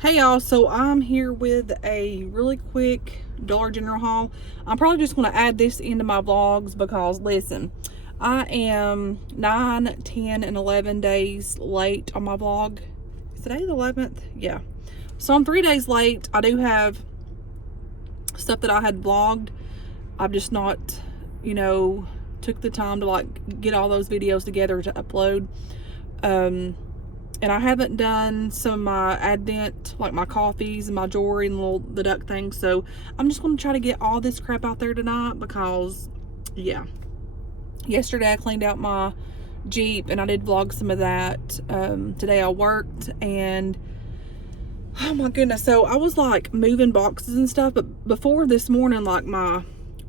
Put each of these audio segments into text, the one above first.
Hey y'all, so I'm here with a really quick Dollar General haul. I'm probably just going to add this into my vlogs because listen, I am 9, 10, and 11 days late on my vlog. Is today the 11th? Yeah. So I'm 3 days late. I do have stuff that I had vlogged. I've just not, took the time to like get all those videos together to upload. And I haven't done some of my advent, like my coffees and my jewelry and the duck things. So I'm just going to try to get all this crap out there tonight because, yeah. Yesterday I cleaned out my Jeep and I did vlog some of that. Today I worked and, oh my goodness. So I was like moving boxes and stuff. But before this morning, like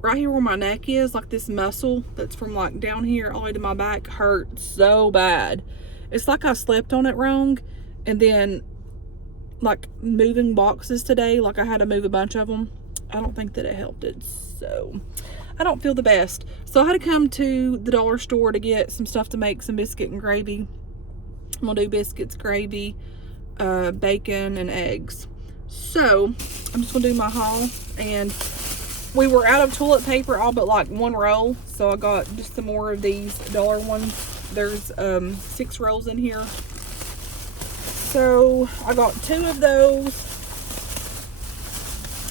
right here where my neck is, like this muscle that's from like down here all the way to my back hurt so bad. It's like I slept on it wrong, and then like moving boxes today, like I had to move a bunch of them. I don't think that it helped it, so I don't feel the best. So I had to come to the dollar store to get some stuff to make some biscuit and gravy. I'm gonna do biscuits, gravy, bacon, and eggs. So I'm just gonna do my haul, and we were out of toilet paper, all but like one roll, so I got just some more of these dollar ones. There's 6 rolls in here, so I got 2 of those.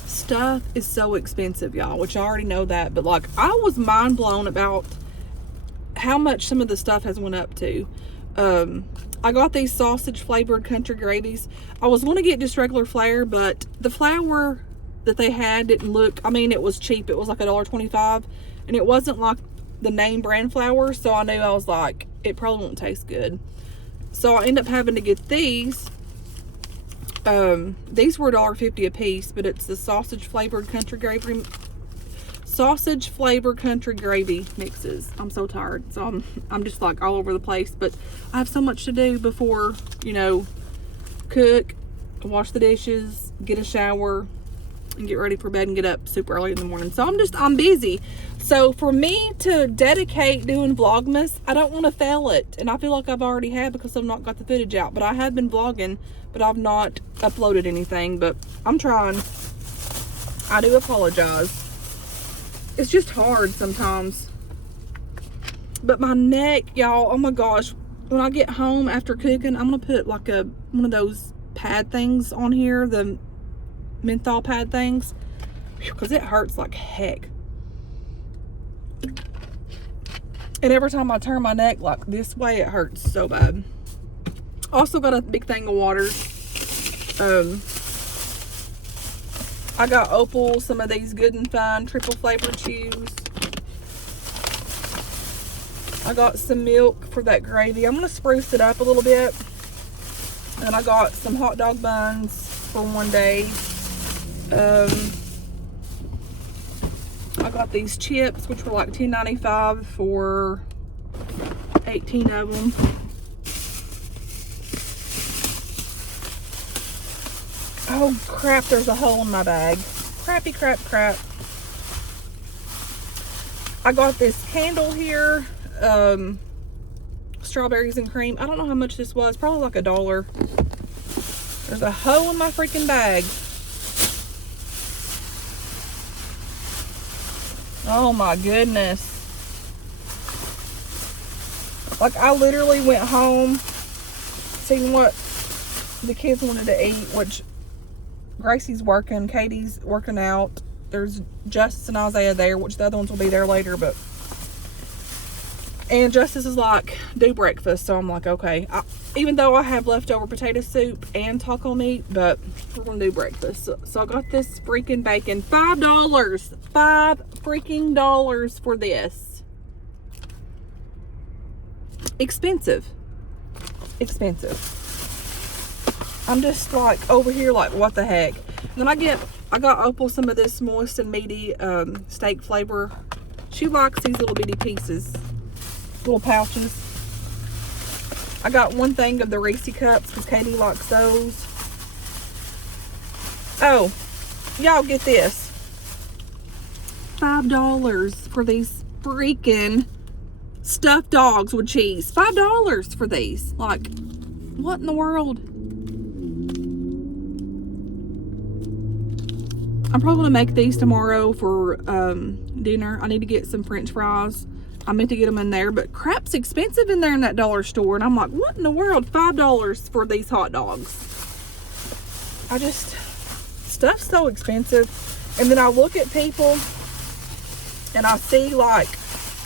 Stuff is so expensive, y'all, which I already know that, but like I was mind blown about how much some of the stuff has went up to. I got these sausage flavored country gravies. I was going to get just regular flour, but the flour that they had didn't look, I mean, it was cheap. It was like $1.25, and it wasn't like the name brand flour, so I knew, I was like, it probably won't taste good. So I ended up having to get these. These were $1.50 a piece, but it's the sausage flavored country gravy mixes. I'm so tired, so I'm just like all over the place, but I have so much to do before, cook, wash the dishes, get a shower, and get ready for bed and get up super early in the morning. So I'm busy. So for me to dedicate doing Vlogmas, I don't want to fail it. And I feel like I've already had because I've not got the footage out. But I have been vlogging, but I've not uploaded anything. But I'm trying. I do apologize. It's just hard sometimes. But my neck, y'all, oh my gosh. When I get home after cooking, I'm going to put like one of those pad things on here. The menthol pad things, because it hurts like heck. And every time I turn my neck like this way, it hurts so bad. Also got a big thing of water. I got Opal some of these Good and Fine triple flavor chews. I got some milk for that gravy. I'm gonna spruce it up a little bit. And I got some hot dog buns for one day. I got these chips, which were like $10.95 for 18 of them. Oh crap, there's a hole in my bag. Crappy crap. I got this candle here, strawberries and cream. I don't know how much this was, probably like $1. There's a hole in my freaking bag. Oh my goodness. Like I literally went home, seeing what the kids wanted to eat, which Gracie's working, Katie's working out. There's Justice and Isaiah there, which the other ones will be there later, and Justice is like, do breakfast. So I'm like, okay. Even though I have leftover potato soup and taco meat, but we're gonna do breakfast. So I got this freaking bacon, $5. $5 freaking dollars for this. Expensive. I'm just like over here like, what the heck. And then I got Opal some of this moist and meaty steak flavor. She likes these little bitty pieces, little pouches. I got one thing of the Reese cups because Katie likes those. Oh, y'all get this. $5 for these freaking stuffed dogs with cheese. $5 for these. Like, what in the world? I'm probably gonna make these tomorrow for dinner. I need to get some French fries. I meant to get them in there, but crap's expensive in there in that dollar store. And I'm like, what in the world? $5 for these hot dogs. Stuff's so expensive. And then I look at people and I see like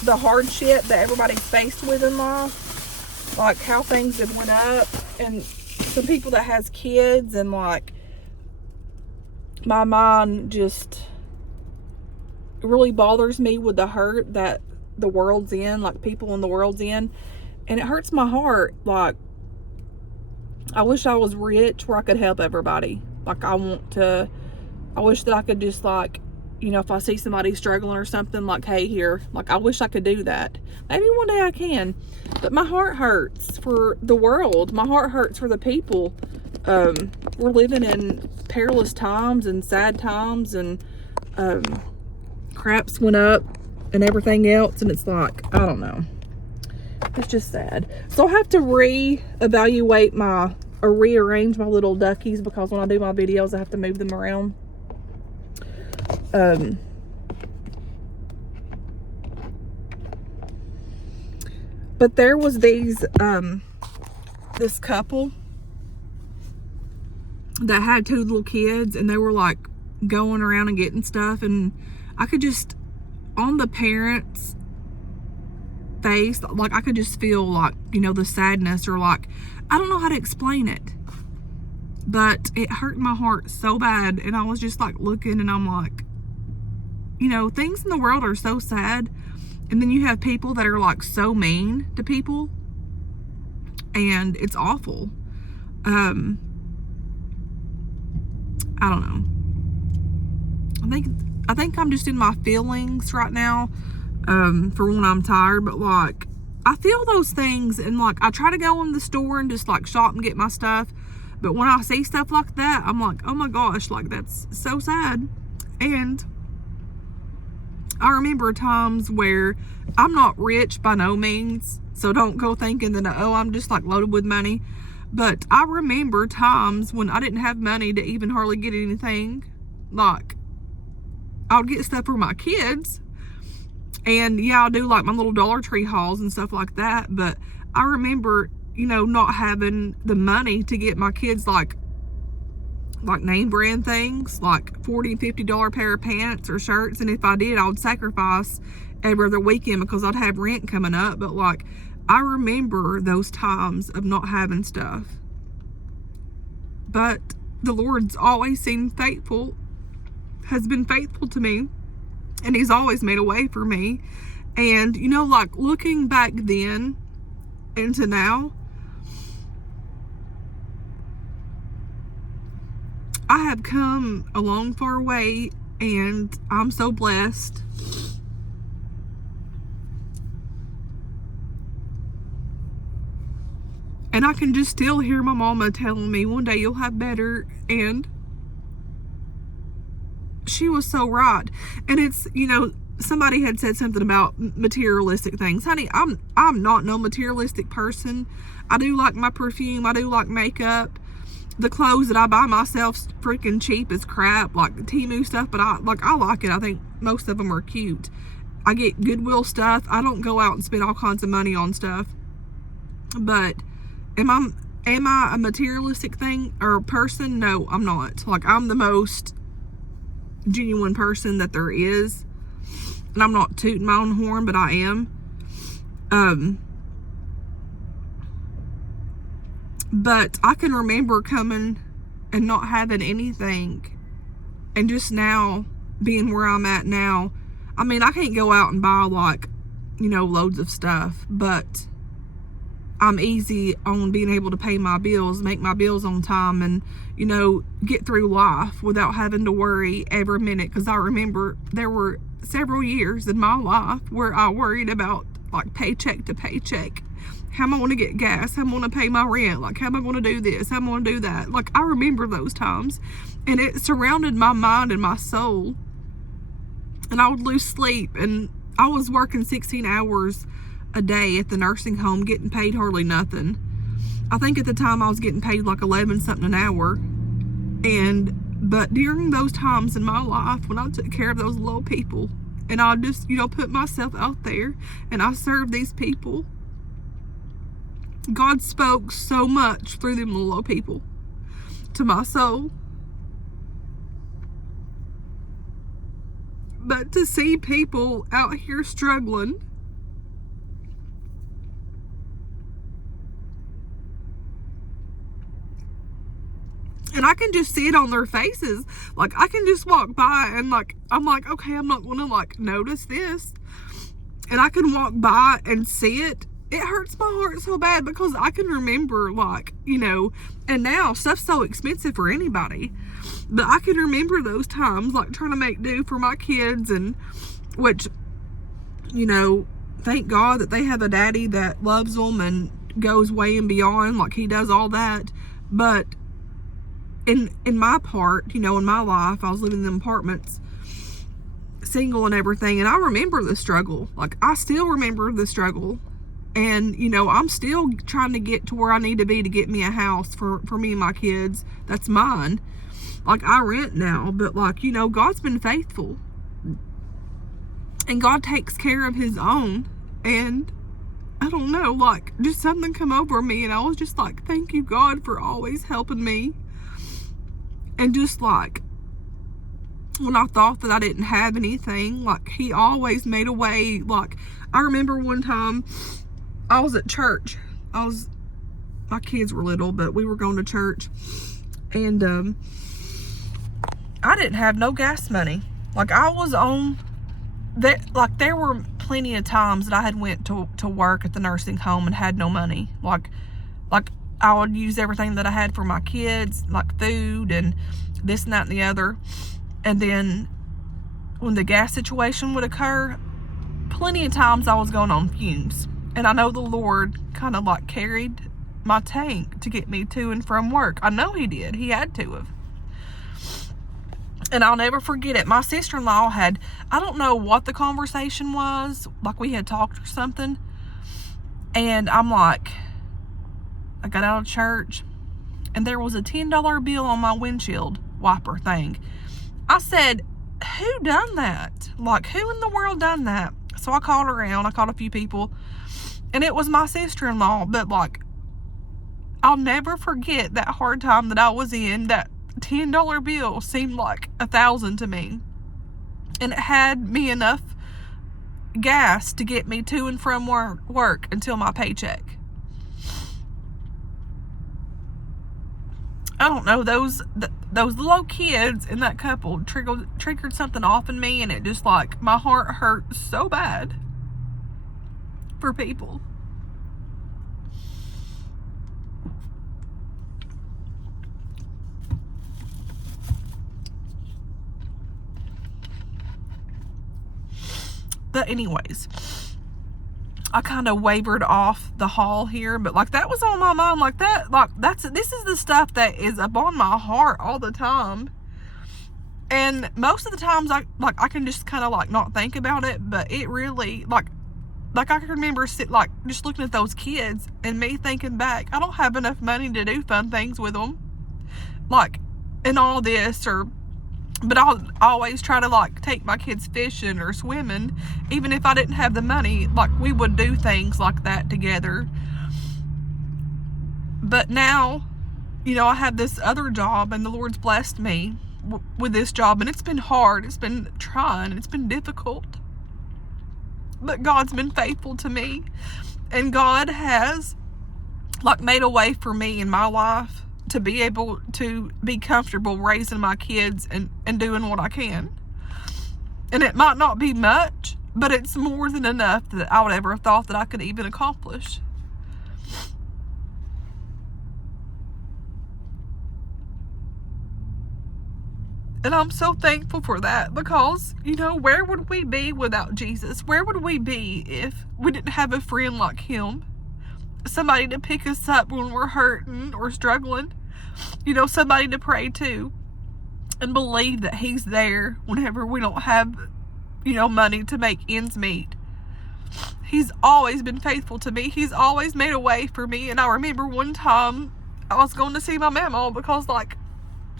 the hardship that everybody's faced with in life, like how things have went up, and some people that has kids, and like my mind just really bothers me with the hurt that the world's in, like people in the world's in, and it hurts my heart. Like, I wish I was rich where I could help everybody. Like, I wish that I could just, like, you know, if I see somebody struggling or something, like, hey, here, like, I wish I could do that. Maybe one day I can, but my heart hurts for the world. My heart hurts for the people. We're living in perilous times and sad times, and craps went up and everything else, and it's like, I don't know, it's just sad. So I have to reevaluate or rearrange my little duckies, because when I do my videos I have to move them around. But there was this couple that had 2 little kids, and they were like going around and getting stuff, and I could just, on the parents' face, like I could just feel like, you know, the sadness, or like, I don't know how to explain it, but it hurt my heart so bad. And I was just like looking, and I'm like, you know, things in the world are so sad, and then you have people that are like so mean to people, and it's awful. I don't know. I think I'm just in my feelings right now, for when I'm tired, but like, I feel those things, and like, I try to go in the store and just like shop and get my stuff, but when I see stuff like that, I'm like, oh my gosh, like, that's so sad. And I remember times where I'm not rich by no means, so don't go thinking that, oh, I'm just like loaded with money, but I remember times when I didn't have money to even hardly get anything. Like, I'll get stuff for my kids, and yeah, I'll do like my little Dollar Tree hauls and stuff like that, but I remember, you know, not having the money to get my kids like name brand things, like $40 and $50 pair of pants or shirts, and if I did, I would sacrifice every other weekend because I'd have rent coming up. But like, I remember those times of not having stuff, but the Lord's always seemed faithful, has been faithful to me, and he's always made a way for me. And you know, like, looking back then into now, I have come a long far way, and I'm so blessed. And I can just still hear my mama telling me, one day you'll have better, and she was so right. And it's, you know, somebody had said something about materialistic things. Honey, I'm not no materialistic person. I do like my perfume, I do like makeup. The clothes that I buy myself freaking cheap as crap, like Temu stuff, but I like it. I think most of them are cute. I get Goodwill stuff. I don't go out and spend all kinds of money on stuff. But am I a materialistic thing or person? No, I'm not. Like, I'm the most genuine person that there is, and I'm not tooting my own horn, but I am. But I can remember coming and not having anything, and just now being where I'm at now. I mean, I can't go out and buy, like, you know, loads of stuff, but I'm easy on being able to pay my bills, make my bills on time, and, you know, get through life without having to worry every minute. Because I remember there were several years in my life where I worried about, like, paycheck to paycheck. How am I going to get gas? How am I going to pay my rent? Like, how am I going to do this? How am I going to do that? Like, I remember those times, and it surrounded my mind and my soul, and I would lose sleep, and I was working 16 hours a day at the nursing home, getting paid hardly nothing. I think at the time I was getting paid like 11 something an hour, and But during those times in my life when I took care of those little people, and I just, put myself out there and I served these people, God spoke so much through them little people to my soul. But to see people out here struggling, and I can just see it on their faces. Like, I can just walk by and, like, I'm like, okay, I'm not gonna, like, notice this. And I can walk by and see it. It hurts my heart so bad because I can remember, like, and now stuff's so expensive for anybody. But I can remember those times, like, trying to make do for my kids, and which, thank God that they have a daddy that loves them and goes way and beyond, like, he does all that. But in my part, in my life, I was living in the apartments, single and everything, and I remember the struggle. Like, I still remember the struggle. And, I'm still trying to get to where I need to be to get me a house for me and my kids. That's mine. Like, I rent now, but, like, God's been faithful. And God takes care of his own. And I don't know, like, just something come over me, and I was just like, thank you, God, for always helping me. And just, like, when I thought that I didn't have anything, like, he always made a way. Like, I remember one time I was at church. My kids were little, but we were going to church, and I didn't have no gas money. Like, I was on there were plenty of times that I had went to work at the nursing home and had no money. Like I would use everything that I had for my kids, like food and this and that and the other. And then when the gas situation would occur, plenty of times I was going on fumes. And I know the Lord kind of, like, carried my tank to get me to and from work. I know he did. He had to have. And I'll never forget it. My sister-in-law had, I don't know what the conversation was, like we had talked or something. And I'm like, I got out of church, and there was a $10 bill on my windshield wiper thing. I said, who done that? Like, who in the world done that? So I called around. I called a few people, and it was my sister-in-law. But, like, I'll never forget that hard time that I was in. That $10 bill seemed like 1,000 to me, and it had me enough gas to get me to and from work until my paycheck. I don't know, those little kids and that couple triggered something off in me, and it just, like, my heart hurt so bad for people. But anyways, I kind of wavered off the haul here, but, like, that was on my mind. Like, this is the stuff that is up on my heart all the time. And most of the times I can just kind of, like, not think about it, but it really, like I can remember just looking at those kids and me thinking back, I don't have enough money to do fun things with them, like, and all this, but I'll always try to, like, take my kids fishing or swimming. Even if I didn't have the money, like, we would do things like that together. But now, I have this other job, and the Lord's blessed me with this job. And it's been hard. It's been trying. It's been difficult. But God's been faithful to me. And God has, like, made a way for me in my life to be able to be comfortable raising my kids and doing what I can. And it might not be much, but it's more than enough that I would ever have thought that I could even accomplish. And I'm so thankful for that, because, where would we be without Jesus? Where would we be if we didn't have a friend like him? Somebody to pick us up when we're hurting or struggling. Somebody to pray to and believe that he's there whenever we don't have, money to make ends meet. He's always been faithful to me. He's always made a way for me. And I remember one time I was going to see my mama because, like,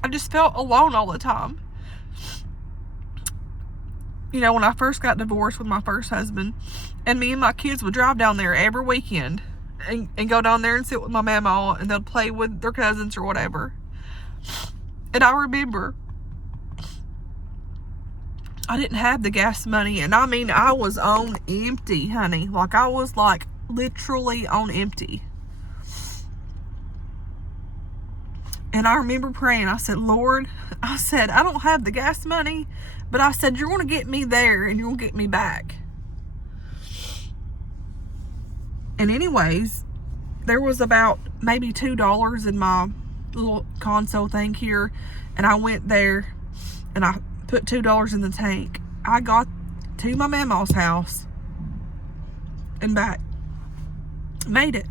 I just felt alone all the time. You know, when I first got divorced with my first husband, and me and my kids would drive down there every weekend and go down there and sit with my mama, and they'd play with their cousins or whatever. And I remember I didn't have the gas money, and I mean, I was on empty, honey. Like, I was like literally on empty. And I remember praying. I said, Lord, I said, I don't have the gas money, but I said, you're going to get me there and you're going to get me back. And anyways, there was about maybe $2 in my little console thing here. And I went there and I put $2 in the tank. I got to my mama's house and back. Made it.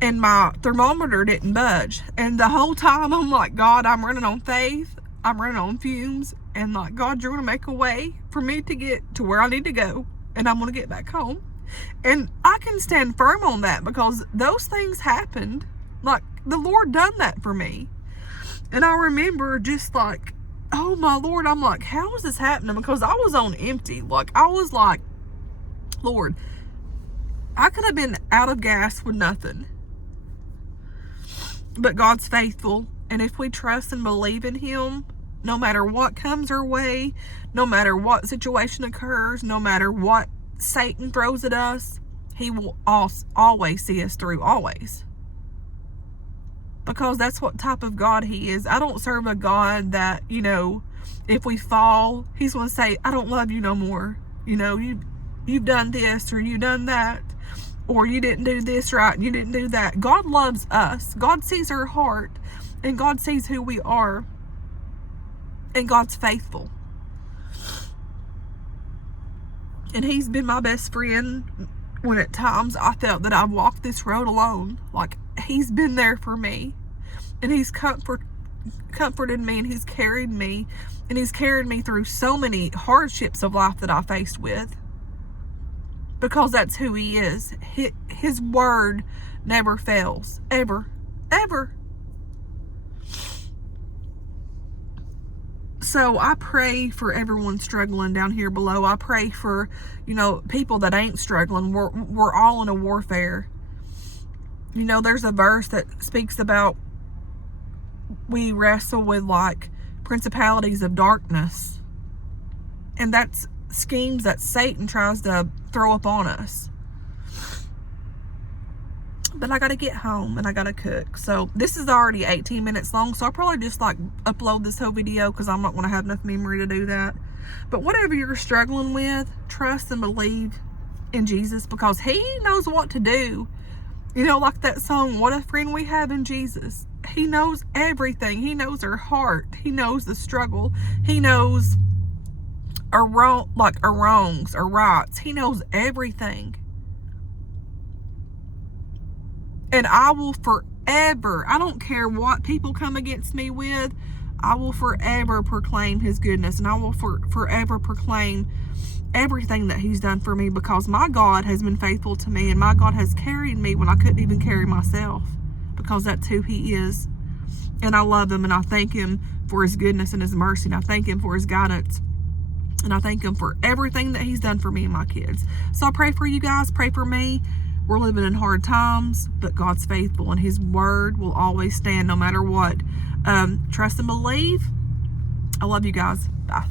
And my thermometer didn't budge. And the whole time I'm like, God, I'm running on faith. I'm running on fumes. And like, God, you're going to make a way for me to get to where I need to go. And I'm going to get back home. And I can stand firm on that because those things happened. Like, the Lord done that for me. And I remember just like, oh my Lord, I'm like, how is this happening? Because I was on empty. Like, I was like, Lord, I could have been out of gas with nothing. But God's faithful, and if we trust and believe in Him, no matter what comes our way, no matter what situation occurs, no matter what Satan throws at us, He will always see us through, always. Because that's what type of God He is. I don't serve a God that, you know, if we fall, He's going to say, I don't love you no more. You know, you've done this or you've done that. Or you didn't do this right and you didn't do that. God loves us. God sees our heart. And God sees who we are. And God's faithful. And He's been my best friend when at times I felt that I've walked this road alone. Like, He's been there for me. And He's comforted me, and He's carried me. And He's carried me through so many hardships of life that I faced with. Because that's who He is. His word never fails. Ever. Ever. So I pray for everyone struggling down here below. I pray for, you know, people that ain't struggling. We're all in a warfare. You know, there's a verse that speaks about we wrestle with like principalities of darkness. And that's schemes that Satan tries to throw up on us. But I gotta get home and I gotta cook. So this is already 18 minutes long, so I'll probably just like upload this whole video because I'm not going to have enough memory to do that. But whatever you're struggling with, trust and believe in Jesus, because He knows what to do. You know, like that song, What a Friend We Have in Jesus. He knows everything. He knows our heart. He knows the struggle. He knows our wrongs, our rights. He knows everything. And I will forever, I don't care what people come against me with, I will forever proclaim His goodness. And I will forever proclaim everything that He's done for me, because my God has been faithful to me, and my God has carried me when I couldn't even carry myself, because that's who He is. And I love Him, and I thank Him for His goodness and His mercy, and I thank Him for His guidance. And I thank Him for everything that He's done for me and my kids. So I pray for you guys. Pray for me. We're living in hard times, but God's faithful, and His word will always stand no matter what. Trust and believe. I love you guys. Bye.